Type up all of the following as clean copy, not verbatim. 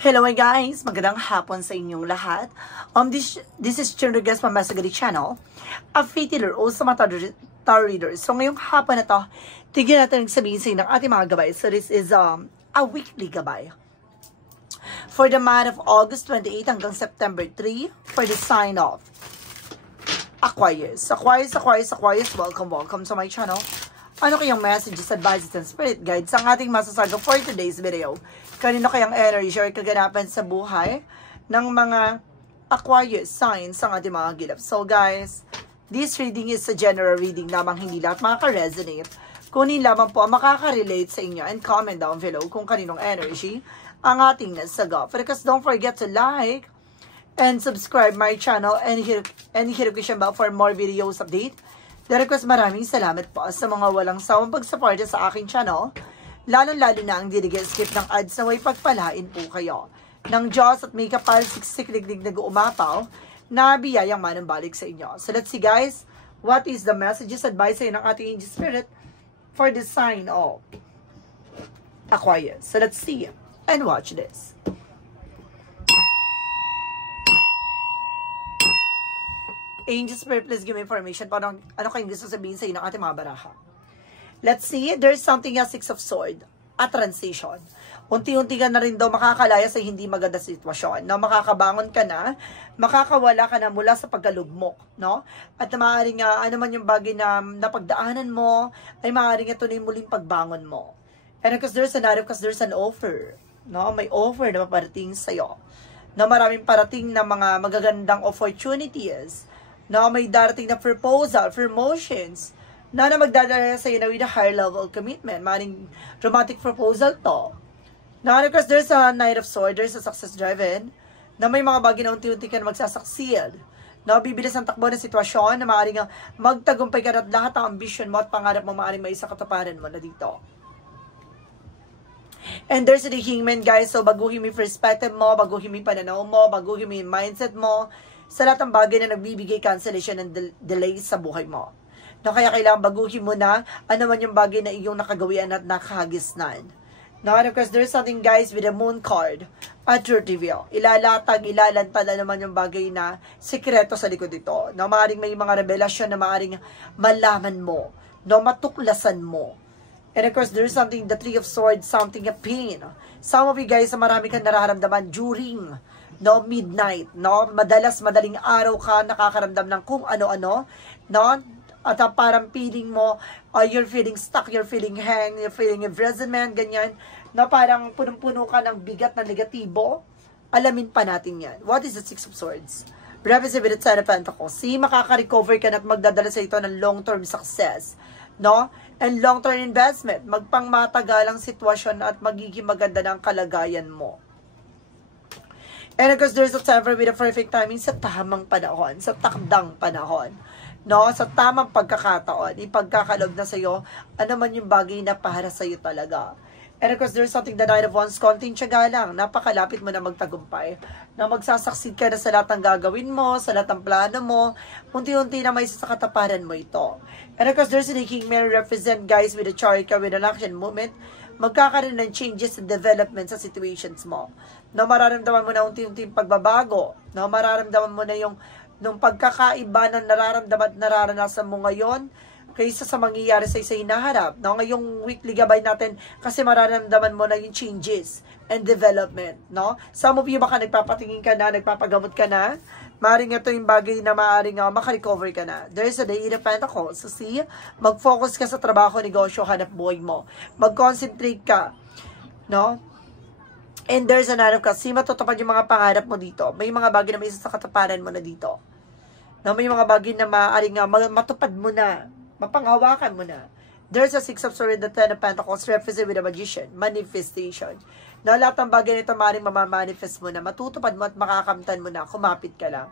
Hello guys! Magandang hapon sa inyong lahat. This is Chinrugas Mamasagari Channel, a faith healer o sa mga tarot reader. So ngayong hapon na to, tignan natin sabihin sa inyo ng ating mga gabay. So this is a weekly gabay. For the month of August 28 hanggang September 3, for the sign of Aquarius. Aquarius, welcome to my channel. Ano kayang messages, advices, and spirit guides ang ating masasaga for today's video? Kanino kayang energy or kaganapan sa buhay ng mga Aquarius signs ang ating mga gilap? So guys, this reading is a general reading lamang, hindi lahat makaka-resonate. Kunin lamang po ang makaka-relate sa inyo and comment down below kung kaninong energy ang ating nasaga. Because don't forget to like and subscribe my channel and hit notification bell for more videos update. Request maraming salamat po sa mga walang sawang pagsuporta sa aking channel, lalo-lalo na ang skip ng ads na way pagpalain po kayo ng Diyos at may kapal siksik-liglig na guumapaw na biyayang manambalik sa inyo. So let's see guys, what is the messages, advice ng ating angel spirit for the sign of Aquarius. So let's see and watch this. Angel Spirit, please give me information pa ano kayong gusto sabihin sa inyo ng ating mga baraha. Let's see, there's something as Six of Swords, a transition. Unti-unti ka na rin daw makakalaya sa hindi maganda sitwasyon. No? Makakabangon ka na, makakawala ka na mula sa pagkalugmok. No? At maaaring ano man yung bagay na napagdaanan mo, ay maaaring ito na yung muling pagbangon mo. And because there's an offer. No? May offer na maparating sa'yo. No? Maraming parating na mga magagandang opportunities. Na may darating na proposal, promotions, na magdadala sa iyo na with a higher level commitment. Maring romantic proposal to. Now, because there's a Knight of Swords, there's a success driven, na may mga bagay na unti-unti ka na magsasucceed. Na bibilis ang takbo ng sitwasyon, na maaaring magtagumpay ka na at lahat ng ambisyon mo at pangarap mo maaaring may isa katuparan mo na dito. And there's the Hangman guys, so baguhin mo yung perspective mo, baguhin mo yung pananaw mo, baguhin mo yung mindset mo, sa lahat ng bagay na nagbibigay cancellation and delay sa buhay mo. No, kaya kailangan baguhin mo na ano man yung bagay na iyong nakagawian at nakahagisnan. No, and of course, there's something guys with the moon card at truth reveal. Ilalatag, ilalantad na naman yung bagay na sikreto sa likod ito. No, maaaring may mga revelasyon na maaaring malaman mo. No, matuklasan mo. And of course, there's something, the Three of Swords, something a pain. Some of you guys, marami kang nararamdaman during midnight, madaling araw ka nakakaramdam ng kung ano-ano, at parang feeling mo, you're feeling stuck, you're feeling hang, you're feeling imprisonment, ganyan, parang punong-puno ka ng bigat na negatibo. Alamin pa natin yan. What is the Six of Swords? Represent with the Ten of Pentacles. Makaka-recover ka na at magdadala sa ito ng long-term success, and long-term investment, magpangmatagalang sitwasyon at magiging maganda ng kalagayan mo. And of course, there's a time for with a perfect timing sa tamang panahon, sa takdang panahon. Sa tamang pagkakataon, ipagkakalob na sa'yo, ano man yung bagay na para sa'yo talaga. And of course, there's something the Nine of Wands, konting tiyaga lang, napakalapit mo na magtagumpay. Magsasucceed ka na sa lahat ng gagawin mo, sa lahat ng plano mo, unti-unti na may sa kataparan mo ito. And of course, there's a Kingman represent guys with a charika, with an action movement, magkakaroon ng changes and development sa situations mo. Mararamdaman mo na unti-unti yung pagbabago. Mararamdaman mo na yung pagkakaiba na nararamdaman at nararanasan mo ngayon kaysa sa mangyayari sa isa hinaharap. Ngayong weekly gabay natin kasi mararamdaman mo na yung changes and development. Some of you baka nagpapatingin ka na, nagpapagamot ka na, maaaring ito yung bagay na maaaring makarecover ka na. There's a Eight of Pentacles. So see, mag-focus ka sa trabaho, negosyo, hanap buhay mo. Mag-concentrate ka. And there's a Nine of Cups. See, matutupad yung mga pangarap mo dito. May mga bagay na may isa sa kataparan mo na dito. May mga bagay na maaaring matupad mo na. Mapanghawakan mo na. There's a Six of Swords, the Ten of Pentacles, represent with a magician, manifestation. Lahat ng bagay nito maaaring mamamanifest mo na, matutupad mo at makakamtan mo na, kumapit ka lang.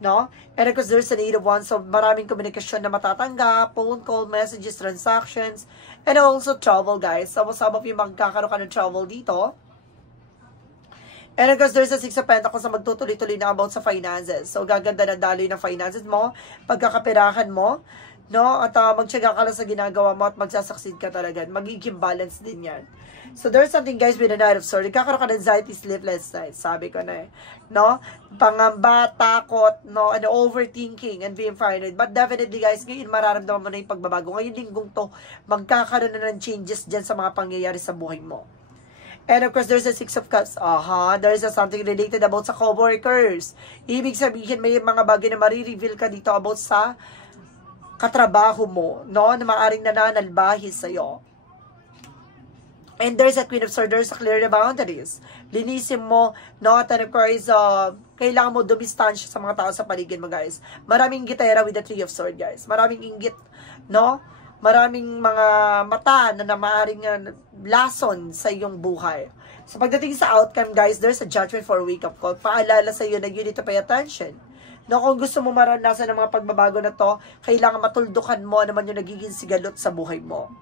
And of course, there's an Eight of Wands, so maraming komunikasyon na matatanggap, phone call, messages, transactions, and also travel, guys. So, some of you magkakaroon ka ng travel dito. And of course, there's a Six of Pentacles na magtutuloy-tuloy na about sa finances. So, gaganda na daloy ng finances mo, pagkakapirahan mo, no? At magtiyaga ka lang sa ginagawa mo at magsasucceed ka talaga. Magiging balance din yan. So, there's something, guys, with the Knight of Swords. Nagkakaroon ka ng anxiety, sleepless nights. Sabi ko na no? Pangamba, takot, no? And overthinking and being paranoid. But definitely, guys, ngayon mararamdaman mo na yung pagbabago. Ngayon linggong to, magkakaroon na ng changes dyan sa mga pangyayari sa buhay mo. And of course, there's a Six of Cups. There's something related about sa co-workers. Ibig sabihin, may mga bagay na marireveal ka dito about sa katrabaho mo, no? Na maaring nananalbahi sa'yo. And there's a Queen of Swords, there's a clear the boundaries. Linisin mo, no? At of course, kailangan mo dumistansya sa mga tao sa paligid mo, guys. Maraming gitera with the Three of Swords, guys. Maraming inggit, no? Maraming mga mata na maaaring lason sa iyong buhay. So, pagdating sa outcome, guys, there's a judgment for a wake-up call. Paalala sa iyo na you need to pay attention. No, kung gusto mo maranasan ng mga pagbabago na to, kailangan matuldukan mo naman yung nagiging sigalot sa buhay mo.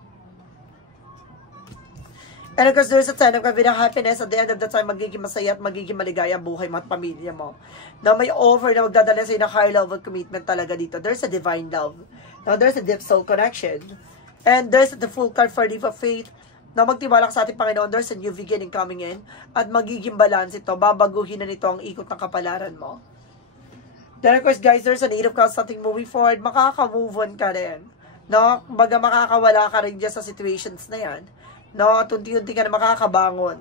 And of course, there's a time of happiness. At the end of the time, magiging masaya at magiging maligaya ang buhay mo at pamilya mo. Now, may offer na magdadala sa'yo ng high level commitment talaga dito. There's a divine love. Now, there's a deep soul connection. And there's the full card for leap of faith. Now, magtiwala ka sa ating Panginoon. There's a new beginning coming in. At magiging balance ito. Babaguhin na nito ang ikot ng kapalaran mo. Then, of course, guys, there's an Eight of Cups, something moving forward. Makaka-move on ka rin. No? Baga makakawala ka rin dyan sa situations na yan. No, at unti-unti ka na makakabangon.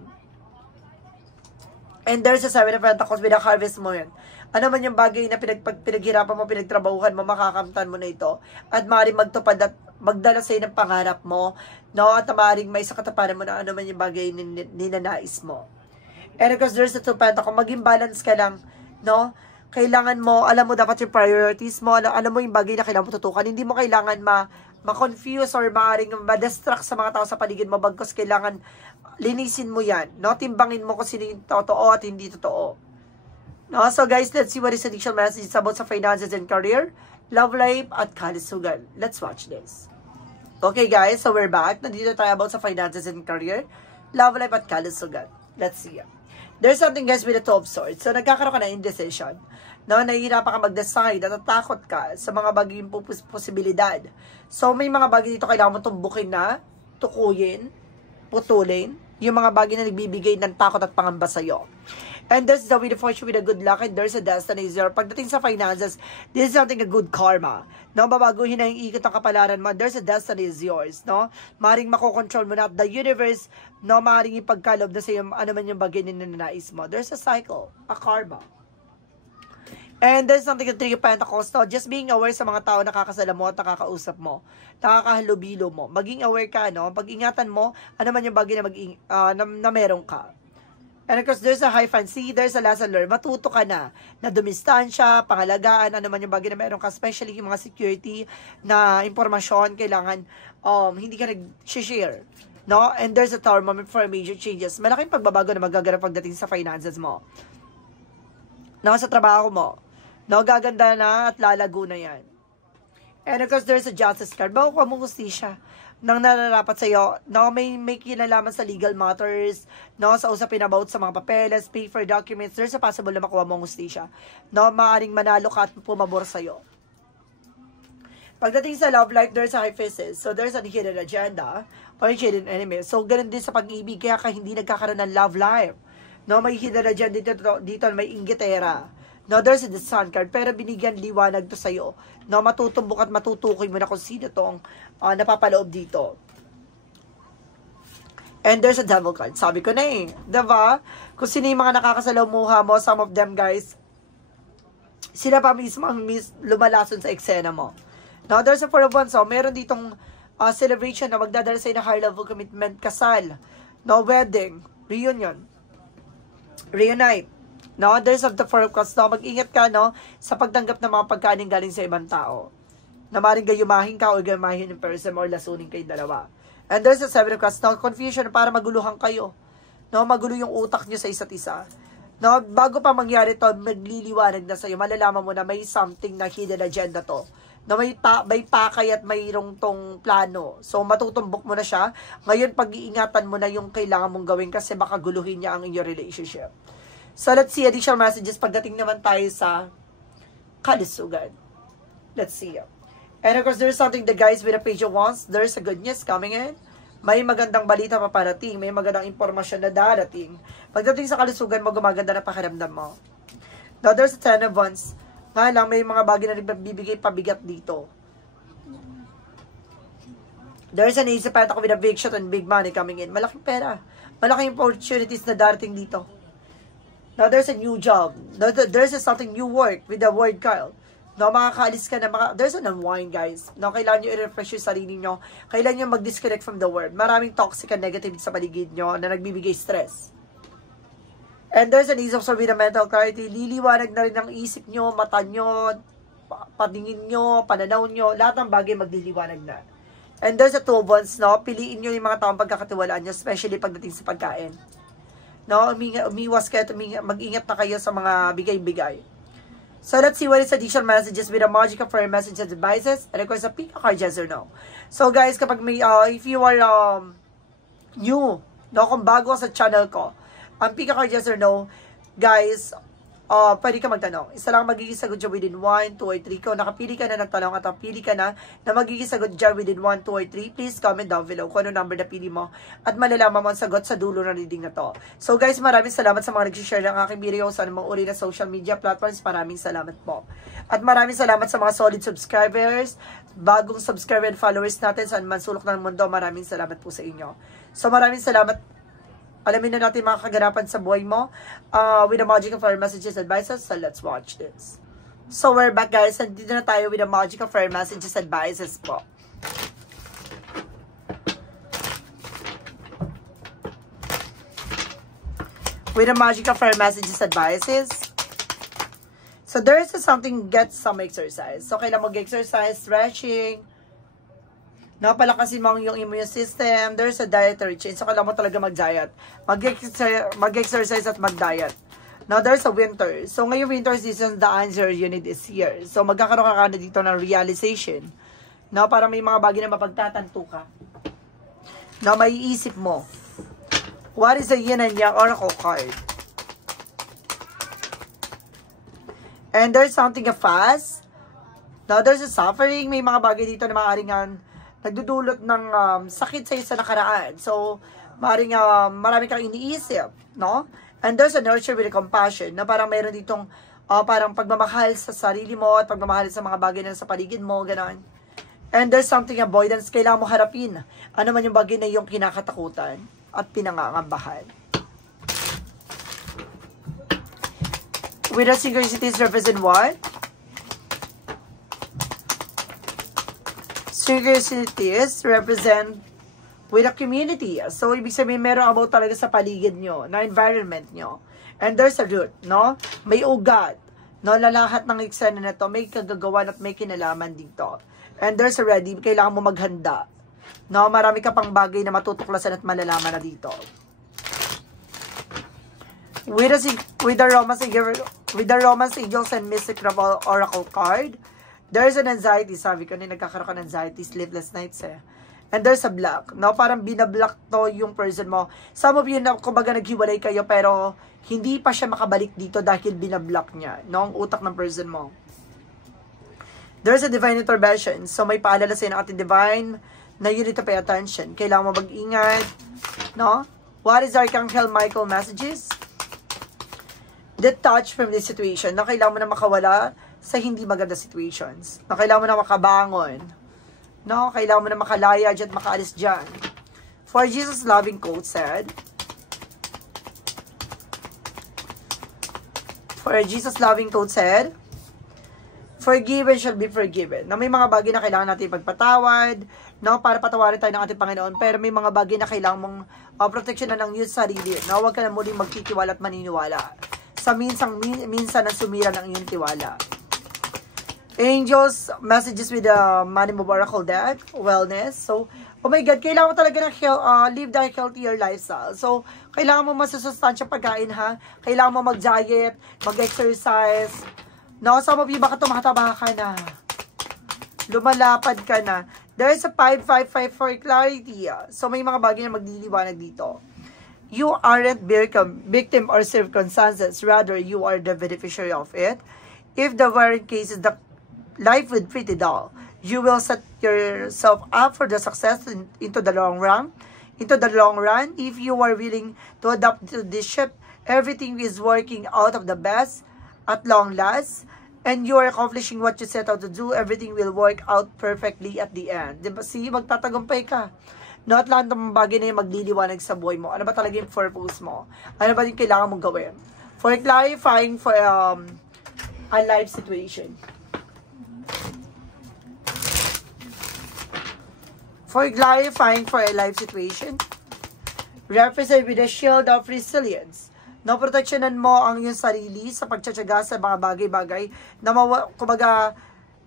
And there's a Seven of Pentacles with a harvest mo yan. Ano man yung bagay na pinaghirapan mo, pinagtrabahuhan mo, makakamtan mo na ito. At maaaring magtupad at magdala sa'yo ng pangarap mo. No, at maaaring may sakatapanan mo na ano man yung bagay ninanais mo. And of course, there's the Two of Pentacles. Maging balance ka lang. No, kailangan mo, alam mo dapat yung priorities mo. Alam mo yung bagay na kailangan mo tutukan. Hindi mo kailangan ma-confuse or maaaring ma-distract sa mga tao sa paligid mo, bagkus kailangan linisin mo yan, no? Timbangin mo kung sino yung totoo at hindi totoo. No? So guys, let's see what is additional messages about sa finances and career, love life, at kalusugan. Let's watch this. Okay guys, so we're back. Nandito tayo about sa finances and career, love life, at kalusugan. Let's see. There's something, guys, with the Two of Swords. So nagkakaroon ka na indecision. No, nahihirapan ka mag-decide, natatakot ka sa mga bagay posibilidad. So, may mga bagay dito kailangan mo tumbukin na, tukuyin, putulin, yung mga bagay na nagbibigay ng takot at pangamba sa'yo. And there's the Wheel of Fortune with a good luck, and there's a destiny zero. Pagdating sa finances, this is something a good karma. No, babaguhin na yung ikot ng kapalaran mo. There's a destiny is yours, no? Maring makokontrol mo na. The universe, no, maring ipagkalob na sa'yo ano man yung bagay na ninanais mo. There's a cycle, a karma. And there's something that Three of Pentacles, no? Just being aware sa mga tao na nakakasala mo at nakakausap mo, nakakahalubilo mo. Maging aware ka, no? Pag-ingatan mo, ano man yung bagay na meron ka. And of course, there's a high fancy, there's a lesson learned. Matuto ka na dumistansya, pangalagaan, ano man yung bagay na meron ka, especially yung mga security na impormasyon, kailangan hindi ka nag-share. No? And there's a tower moment for major changes. Malaking pagbabago na magaganap pagdating sa finances mo. No? Sa trabaho mo. No, gaganda na at lalago na yan. And of course, there's a justice card. Makukuha mo hustisya nang nararapat sa'yo. No, may kinalaman sa legal matters. No, sa usapin about sa mga papeles, paper documents. There's a possible na makuha mo hustisya. No, maaaring manalo ka at pumabor sa'yo. Pagdating sa love life, there's a high faces. So, there's a hidden agenda or hidden enemy. So, ganun din sa pag-ibig. Kaya ka hindi nagkakaroon ng love life. No, may hidden agenda dito may inggitera. No, there's a sun card, pero binigyan liwanag to sa'yo. No, matutumbok at matutukoy mo na kung sino tong napapaloob dito. And there's a devil card. Sabi ko na eh. Diba? Kung sino yung mga nakakasalamuha mo, some of them, guys, sila pa mismo ang lumalason sa eksena mo. Now, there's a Four of Wands. So, meron ditong celebration na magdadala sa'yo na high level commitment, kasal, no, wedding, reunion, reunite. No, there's of the Four of Cups. No, mag-ingat ka, no, sa pagtanggap ng mga pagkain galing sa ibang tao. Na maring gayumahin ka o gayumahin ng person or lasunin kayo dalawa. And there's a Seven of Cups. No, confusion para maguluhan kayo. No, magulo yung utak nyo sa isa't isa. No, bago pa mangyari to, magliliwanag na sa'yo. Malalaman mo na may something na hidden agenda to. Na may pakay at mayroong tong plano. So, matutumbok mo na siya. Ngayon, pag-iingatan mo na yung kailangan mong gawin kasi baka guluhin niya ang inyong relationship. So, let's see additional messages pagdating naman tayo sa kalusugan. Let's see. And of course, there's something the guys with a page of wands. There's a good news coming in. May magandang balita pa parating. May magandang impormasyon na darating. Pagdating sa kalusugan mo, gumaganda na pakiramdam mo. Now, there's a 10 of wands. Nga lang, may mga bagay na nagbibigay pabigat dito. There's an ace of pentacles with a big shot and big money coming in. Malaking pera. Malaking opportunities na darating dito. Now, there's a new job. Now, there's something new work with the word card. No, makakaalis ka na, there's an unwind, guys. No, kailangan nyo i-refresh yung sarili nyo. Kailangan nyo mag-disconnect from the world. Maraming toxic and negative sa paligid nyo na nagbibigay stress. And there's an ease of with a mental clarity. Liliwanag na rin ang isip nyo, mata nyo, patingin nyo, pananaw nyo. Lahat ng bagay magliliwanag na. And there's a 2 of wands, no? Piliin nyo yung mga taong pagkakatiwalaan nyo, especially pagdating sa pagkain. No, umiwas kayo, mag-ingat na kayo sa mga bigay-bigay. So, let's see what is additional messages with a magic of fire messages and advices. And of course, a pick a card, yes or no. So, guys, kapag may, if you are new, no, kung bago sa channel ko, ang pick a card, yes or no, guys, pwede ka magtanong. Isa lang magiging sagot dyan within 1, 2, or 3. Kung nakapili ka na ng tanong at napili ka na magiging sagot dyan within 1, 2, or 3, please comment down below kung ano number na pili mo at malalaman mo ang sagot sa dulo ng reading na to. So guys, maraming salamat sa mga nag-share ng aking video sa anumang uri na social media platforms. Maraming salamat po. At maraming salamat sa mga solid subscribers, bagong subscriber and followers natin sa anumang sulok ng mundo. Maraming salamat po sa inyo. So maraming salamat. Alamin na natin mga kaganapan sa buhay mo with the magic of fire messages and advices. So, let's watch this. So, we're back, guys. Nandito na tayo with the magic of fire messages and advices po. With the magic of fire messages and advices. So, there is something, get some exercise. So, kailangan mag-exercise, stretching, no, palakasin mo yung immune system. There's a dietary change. So, kailangan mo talaga mag-diet. Mag-exercise at mag-diet. Now, there's a winter. So, ngayong winter season, the answer you need is here. So, magkakaroon ka na dito ng realization. No, para may mga bagay na mapagtatanto ka. No, may iisip mo. What is the yin and yang oracle card? And there's something fast. Now, there's a suffering. May mga bagay dito na maaaring nagdudulot ng sakit sa isa nakaraan. So, maaaring marami kang iniisip, no? And there's a nurture with a compassion, na parang mayroon ditong parang pagmamahal sa sarili mo at pagmamahal sa mga bagay na sa paligid mo, gano'n. And there's something avoidance, kailangan mo harapin. Ano man yung bagay na yung kinakatakutan at pinangangambahan. With the synchronicities represent what? Synchronicities represent with a community. So, ibig sabihin, meron about talaga sa paligid nyo, na environment nyo. And there's a root, no? May ugat, no? Lahat ng eksena na to, may kagagawan at may kinalaman dito. And there's a ready, kailangan mo maghanda. No? Marami ka pang bagay na matutuklasan at malalaman na dito. With the Romance Angels and Mystic Oracle card, there's an anxiety, sabi ko, nagkakaroon ka ng anxiety, sleepless nights eh. And there's a block. No, parang binablock to yung person mo. Some of you, kumbaga naghiwalay kayo, pero hindi pa siya makabalik dito dahil binablock niya, no, ang utak ng person mo. There's a divine intervention. So, may paalala sa'yo ng ating divine na you need to pay attention. Kailangan mo mag-ingat, no? What is Archangel Michael messages? Detach from this situation. Na kailangan mo na makawala sa hindi maganda situations. Na kailangan mo na makabangon. No? Kailangan mo na makalaya dyan, makaalis dyan. For Jesus' loving quote said, forgiven shall be forgiven. Na may mga bagay na kailangan natin pagpatawad, no? Para patawarin tayo ng ating Panginoon. Pero may mga bagay na kailangan mong protection na ng iyong sarili. Na huwag ka na muling magtitiwala at maniniwala. Sa minsan na sumira ng iyong tiwala. Angels, messages with the Money Move Oracle deck, wellness. So, oh my God, kailangan mo talaga ng live the healthier lifestyle. So, kailangan mo masusustansya pagkain, ha? Kailangan mo mag-diet, mag-exercise. No, some of you, baka tumataba ka na. Lumalapad ka na. There is a 555 for clarity. So, may mga bagay na magliliwanag dito. You aren't victim or circumstances. Rather, you are the beneficiary of it. If the worst case is the life would pretty dull, You will set yourself up for the success into the long run. If you are willing to adapt to this shift, everything is working out of the best at long last. And you are accomplishing what you set out to do, everything will work out perfectly at the end. Diba? See, magtatagumpay ka. Not lahat ng bagay na yung magliliwanag sa buhay mo. Ano ba talaga yung purpose mo? Ano ba yung kailangan mong gawin? For clarifying for a life situation. For clarifying for a life situation, represent with a shield of resilience. No, proteksyonan mo ang iyong sarili sa pagtsatsaga sa mga bagay-bagay na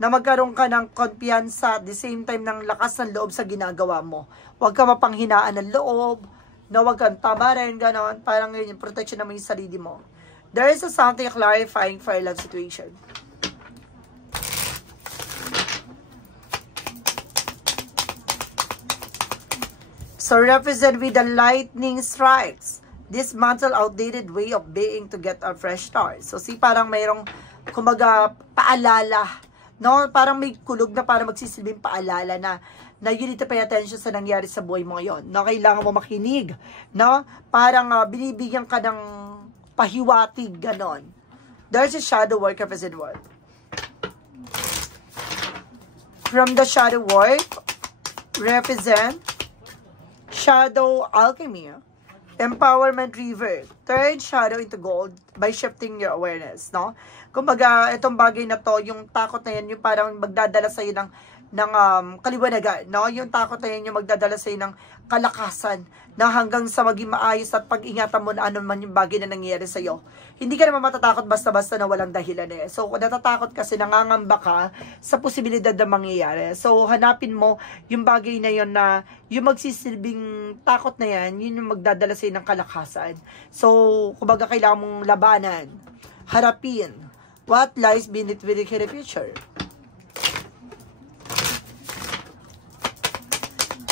na magkaroon ka ng kumpiyansa at the same time ng lakas ng loob sa ginagawa mo. Huwag ka mapanghinaan ng loob, na huwag kang tamarin, gano'n. Parang yun, protection mo yung sarili mo. There is something clarifying for a love situation. So, represent with the lightning strikes. Dismantle outdated way of being to get a fresh start. So, see, parang mayroong, kumbaga, paalala. No? Parang may kulog na parang magsisilbing paalala na you need to pay attention sa nangyari sa buhay mo ngayon. No? Kailangan mo makinig. No? Parang binibigyan ka ng pahiwatig, ganon. There's a shadow work represent what? From the shadow work, represent shadow alchemy. Empowerment river. Third shadow into gold by shifting your awareness, no? Kumbaga, itong bagay na to, yung takot na yan, yung parang magdadala sa'yo ng kaliwanagan, no? Yung takot na yan, yung magdadala sa'yo ng kalakasan na hanggang sa maging maayos at pag-ingatan mo na ano man yung bagay na nangyayari sa'yo. Hindi ka naman matatakot basta-basta na walang dahilan eh. So, kung natatakot kasi nangangamba ka sa posibilidad na mangyayari. So, hanapin mo yung bagay na yon na yung magsisilbing takot na yan, yun yung magdadala sa'yo ng kalakasan. So, kumbaga kailangan mong labanan, harapin, what lies beneath the future.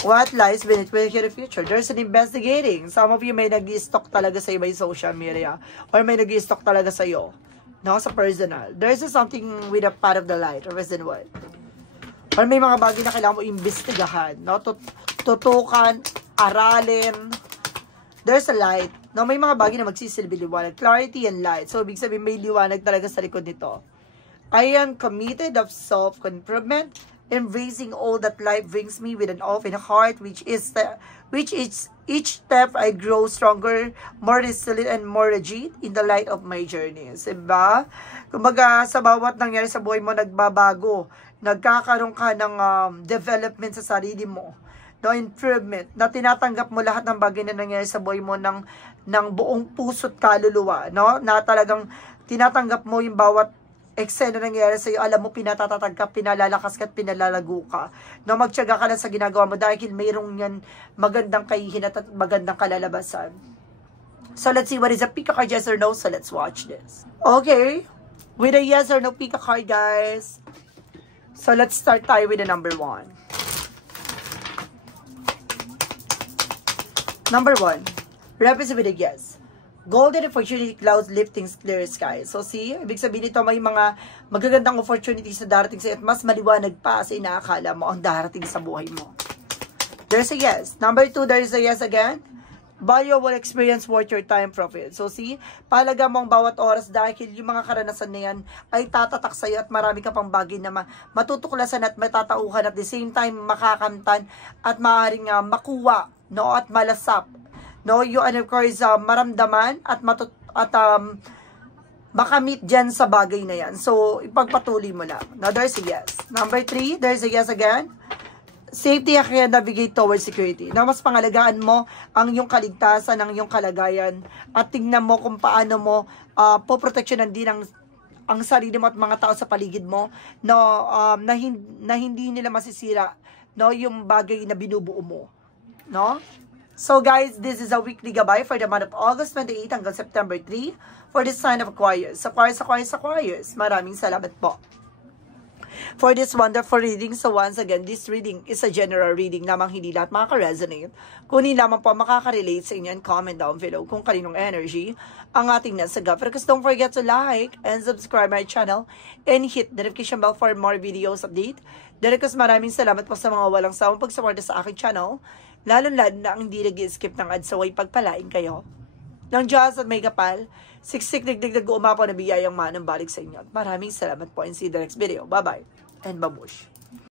What lies beneath the future? There's an investigating. Some of you may nag-i-stalk talaga sa may social media or may nag-i-stalk talaga sa iyo, no, sa personal. There's something with a part of the light or reason why. Or may mga bagay na kailangan mo imbestigahan, no, tutukan, aralin. There's a light. No, may mga bagay na magsisilbi liwanag. Clarity and light. So, ibig sabihin may liwanag talaga sa likod nito. I am committed of self-improvement, embracing all that life brings me with an open heart, which is each step I grow stronger, more resilient, and more rigid in the light of my journeys. Diba? Kumbaga, sa bawat nangyari sa buhay mo, nagbabago. Nagkakaroon ka ng development sa sarili mo. No, improvement. Na tinatanggap mo lahat ng bagay na nangyari sa buhay mo ng buong puso't kaluluwa. No? Na talagang tinatanggap mo yung bawat eksena nangyayari sa iyo, alam mo, pinatatatag ka, pinalalakas ka, at pinalalago ka. No, magtiyaga ka lang sa ginagawa mo dahil mayroong yan magandang kahihinat at magandang kalalabasan. So, let's see what is a pick a card, yes or no. So, let's watch this. Okay. With a yes or no pick a card, guys. So, let's start tayo with the number 1. Number 1. Represent with a yes. Golden opportunity clouds lifting clear sky. So, see, ibig sabihin nito may mga magagandang opportunities na darating sa iyo at mas maliwanag pa sa inaakala mo ang darating sa buhay mo. There's a yes. Number 2, there is a yes again. Value will experience worth your time profit. So, see, palaga mo ang bawat oras dahil yung mga karanasan na yan ay tatatak sa iyo at marami ka pang bagay na matutuklasan at matatauhan at the same time makakamtan at maaaring makuha, no, at malasap. No, you and of course maramdaman at makamit dyan sa bagay na yan. So, ipagpatuloy mo lang. Now, there's a yes. Number 3, there's a yes again. Safety kaya navigate towards security. Now, mas pangalagaan mo ang iyong kaligtasan, ang iyong kalagayan, at tingnan mo kung paano mo poproteksyonan din ang sarili mo at mga tao sa paligid mo, no, na hindi nila masisira, no, yung bagay na binubuo mo. No? So guys, this is a weekly gabay for the month of August 28 hanggang September 3 for the sign of Aquarius. Aquarius. Maraming salamat po. for this wonderful reading. So once again, this reading is a general reading lamang, hindi lahat makaka-resonate. Kunin lamang po makaka-relate sa inyo and comment down below kung kaninong energy ang ating nasagap. Because don't forget to like and subscribe my channel and hit the notification bell for more videos update. Because maraming salamat po sa mga walang sawang pagsuporta sa aking channel, lalo-lalo na ang hindi nag-skip ng ads, so ay pagpalain kayo ng Diyos at may kapal, siksik digdig umapaw na biyayang manang balik sa inyo. Maraming salamat po and see you in the next video. Bye-bye and babush.